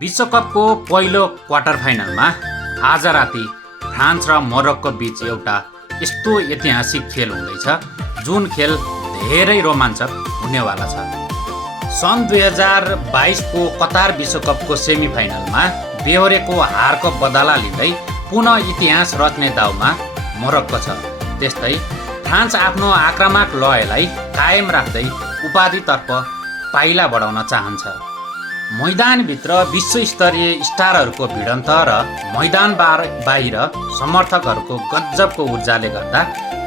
विश्वकपको पहिलो क्वार्टर फाइनलमा आज राति फ्रान्स र मोरक्को बीच एउटा यस्तो ऐतिहासिक खेल हुँदैछ जुन खेल धेरै रोमाञ्चक हुनेवाला छ। सन् 2022 को कतार विश्वकपको सेमिफाइनलमा बेहोरेको हारको बदला लिँदै पुनः इतिहास रच्ने दाउमा मोरक्को छ। त्यस्तै फ्रान्स आफ्नो आक्रामक लयलाई कायम राख्दै उपाधितर्फ पाइला बढाउन चाहन्छ। मैदानभित्र विश्वस्तरीय स्टारहरूको भिडन्त र मैदान बाहिर समर्थकहरूको गजबको ऊर्जाले गर्दा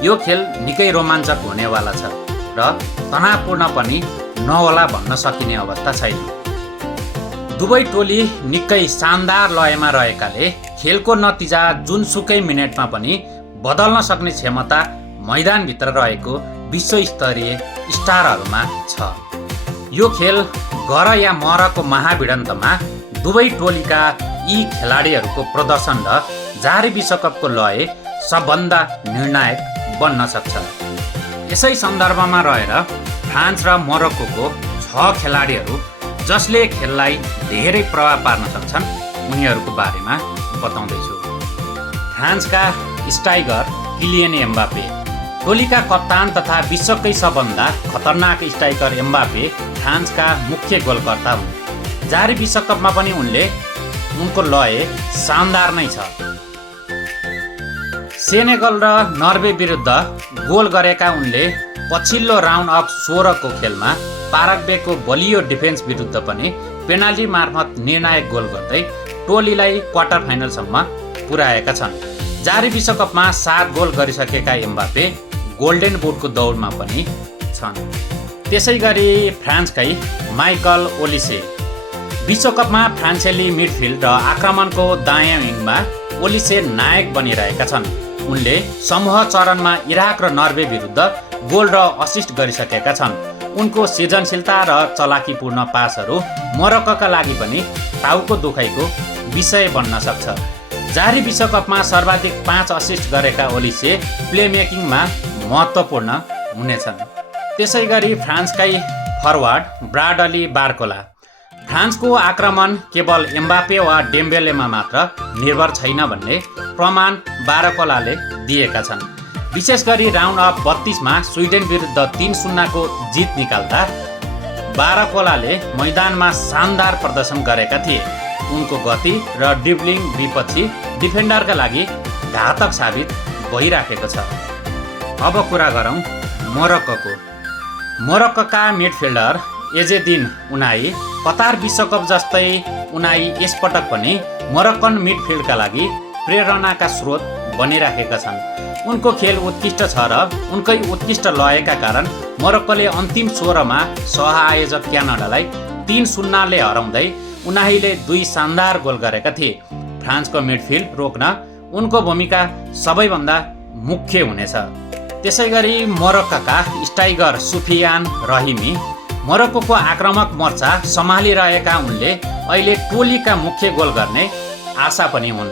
यो खेल निकै रोमाञ्चक हुनेवाला छ र तनावपूर्ण पनि नहोला भन्न सकिने अवस्था छैन। दुवै टोली निकै शानदार लयमा रहेकाले खेलको नतिजा जुनसुकै मिनेटमा पनि बदल्न सक्ने क्षमता मैदानभित्र रहेको विश्वस्तरीय स्टारहरूमा छ। यो खेल गर या मरको महाभिडन्तमा दुवै टोलीका यी खेलाडीहरूको प्रदर्शन र जारी विश्वकपको लय सबभन्दा निर्णायक बन्न सक्छ। यसै सन्दर्भमा रहेर फ्रान्स र मोरक्कोको 6 खेलाडीहरू जसले खेललाई धेरै प्रभाव पार्न सक्छन् उनीहरूको बारेमा बताउँदैछु। फ्रान्सका स्ट्राइकर किलियन एम्बापे, टोलीका कप्तान तथा विश्वकै सबभन्दा खतरनाक स्ट्राइकर एम्बापे फ्रान्सका मुख्य गोलकर्ता हुन्। जारी विश्वकपमा पनि उनको लय शानदार नै छ। सेनेगल र नर्वे विरुद्ध गोल गरेका उनले पछिल्लो राउन्ड अफ 16 को खेलमा पाराग्वेको बलियो डिफेन्स विरुद्ध पनि पेनाल्टी मार्फत निर्णायक गोल गर्दै टोलीलाई क्वार्टर फाइनलसम्म पुर्याएका छन्। जारी विश्वकपमा 7 गोल गरिसकेका एम्बापे गोल्डन बुटको दौडमा पनि छन्। त्यसै गरी फ्रान्सकै माइकल ओलिसे विश्वकपमा फ्रान्सेली मिडफिल्ड र आक्रमणको दायाँ विङमा ओलिसे नायक बनिरहेका छन्। उनले समूह चरणमा इराक र नर्वे विरुद्ध गोल र असिस्ट गरिसकेका छन्। उनको सृजनशीलता र चलाकीपूर्ण पासहरू मोरक्कोका लागि पनि टाउको दुखाइको विषय बन्न सक्छ। जारी विश्वकपमा सर्वाधिक 5 असिस्ट गरेका ओलिसे प्लेमेकिङमा महत्त्वपूर्ण हुनेछन्। त्यसै गरी फ्रान्सकै फरवार्ड ब्राडली बार्कोला फ्रान्सको आक्रमण केवल एम्बापे वा डेम्बेलेमा मात्र निर्भर छैन भन्ने प्रमाण बार्कोलाले दिएका छन्। विशेष गरी राउन्ड अफ 32 मा स्विडेन विरुद्ध 3-0 को जित निकाल्दा बार्कोलाले मैदानमा शानदार प्रदर्शन गरेका थिए। उनको गति र ड्रिब्लिङ विपक्षी डिफेन्डरका लागि घातक साबित भइराखेको छ। अब कुरा गरौँ मोरक्कोका मिडफिल्डर एजेदिन उनाई कतार विश्वकप जस्तै उनाई यसपटक पनि मोरक्कन मिडफिल्डका लागि प्रेरणाका स्रोत बनिराखेका छन्। उनको खेल उत्कृष्ट छ र उनकै उत्कृष्ट लयका कारण मोरक्कोले अन्तिम 16 मा सह-आयोजक क्यानाडालाई 3-0 ले हराउँदै उनाहीले 2 शानदार गोल गरेका थिए। फ्रान्सको मिडफिल्ड रोक्न उनको भूमिका सबैभन्दा मुख्य हुनेछ। त्यसै गरी मोरक्कोका स्ट्राइकर सुफियान रहिमी मोरक्कोको आक्रामक मोर्चा सम्हालिरहेका उनले अहिले टोलीका मुख्य गोल गर्ने आशा पनि हुन्।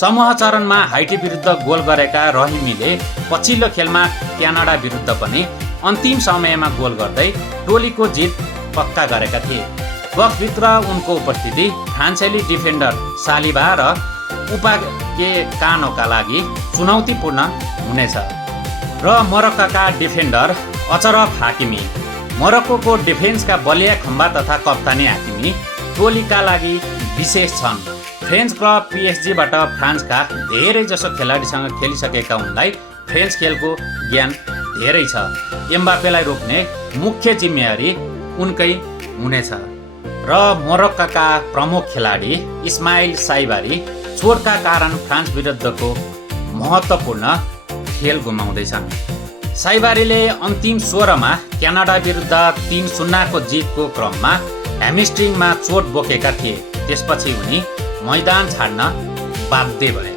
समूह चरणमा हाइटी विरुद्ध गोल गरेका रहिमीले पछिल्लो खेलमा क्यानाडा विरुद्ध पनि अन्तिम समयमा गोल गर्दै टोलीको जित पक्का गरेका थिए। बक्सभित्र उनको उपस्थिति फ्रान्सेली डिफेन्डर सालिबा र उपामेकानोका लागि चुनौतीपूर्ण हुनेछ र मोरक्कोका डिफेन्डर अचरफ हाकिमी मोरक्कोको डिफेन्सका बलिया खम्बा तथा कप्तानी हाकिमी टोलीका लागि विशेष छन्। फ्रेन्च क्लब पिएसजीबाट फ्रान्सका धेरै जसो खेलाडीसँग खेलिसकेका उनलाई फ्रेन्च खेलको ज्ञान धेरै छ। एम्बापेलाई रोक्ने मुख्य जिम्मेवारी उनकै हुनेछ र मोरक्कोका प्रमुख खेलाडी इस्माइल साइबारी चोटका कारण फ्रान्स विरुद्धको महत्त्वपूर्ण खेल गुमाउँदैछन्। साइबारीले अन्तिम 16 मा क्यानाडा विरुद्ध 3-0 को जितको क्रममा ह्यामस्ट्रिङमा चोट बोकेका थिए। त्यसपछि उनी मैदान छाड्न बाध्य भए।